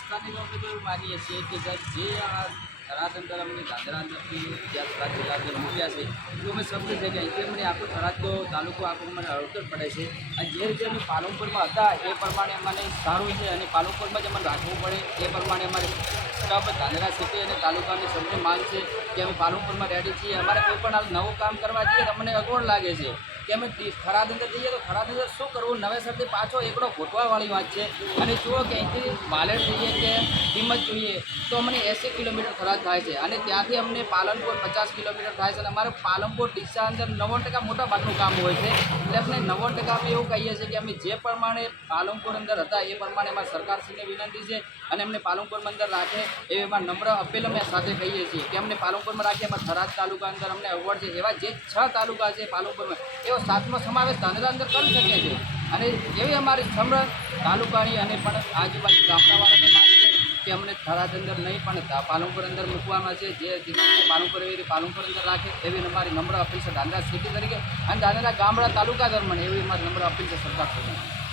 સ્થાનિક અમે તો એવું માનીએ છીએ કે સાહેબ જે આ થરાદ અંદર અમને દાદરા અંદરથી જ્યાં થરાદ જિલ્લા અંદર મૂક્યા છે તો અમે સમજી છે કે અહીંથી અમને આખો થરાદ તો તાલુકો આખો મને અડતર પડે છે અને જે રીતે અમે પાલનપુરમાં હતા એ પ્રમાણે અમને સારું છે અને પાલનપુરમાં જ અમને રાખવું પડે એ પ્રમાણે અમારે સ્ટાફ ધાનેરા સિટી અને તાલુકાની સૌની માંગ છે કે અમે પાલનપુરમાં રેડી છીએ અમારે કોઈ પણ હાલ નવું કામ કરવા જઈએ તો અમને અગવડ લાગે છે કે અમે થરાદ અંદર જઈએ તો થરાદ અંદર શું કરવું નવેસરથી પાછો એકડો ગોઠવાવાળી વાત છે અને જુઓ કે અહીંથી વાલેડ જઈએ કે કિંમત જોઈએ તો અમને 80 કિલોમીટર થરાદ થાય છે અને ત્યાંથી અમને પાલનપુર 50 કિલોમીટર થાય છે અને અમારે પાલનપુર ડીસા અંદર 90% મોટા ભાગનું કામ હોય છે એટલે આપણે 90% અમે એવું કહીએ છીએ કે અમે જે પ્રમાણે પાલનપુર અંદર હતા એ પ્રમાણે અમારી સરકારશ્રીને વિનંતી છે અને અમને પાલનપુરમાં અંદર રાખે એવી અમારા નમ્ર અપીલ અમે સાથે કહીએ છીએ કે અમને પાલનપુરમાં રાખીએ અમારા થરાદ તાલુકા અંદર અમને અવોર્ડ છે એવા જે 6 તાલુકા છે પાલનપુરમાં એવો 7મો સમાવેશ ધાનેરા અંદર કરી શકે છે અને એવી અમારી સમગ્ર તાલુકાની અને પણ આજુબાજુ ગામડાવાળાને માંગ છે કે અમને થરાદ અંદર નહીં પણ પાલનપુર અંદર મૂકવામાં છે જે જગ્યાએ પાલનપુર એવી રીતે પાલનપુર અંદર રાખે એવી અમારી નમ્ર અપીલ છે ધાનેરા સિટી તરીકે અને ધાનેરા ગામડા તાલુકા દરમિયાન એવી અમારી નમ્ર અપીલ છે સરકાર સુધી.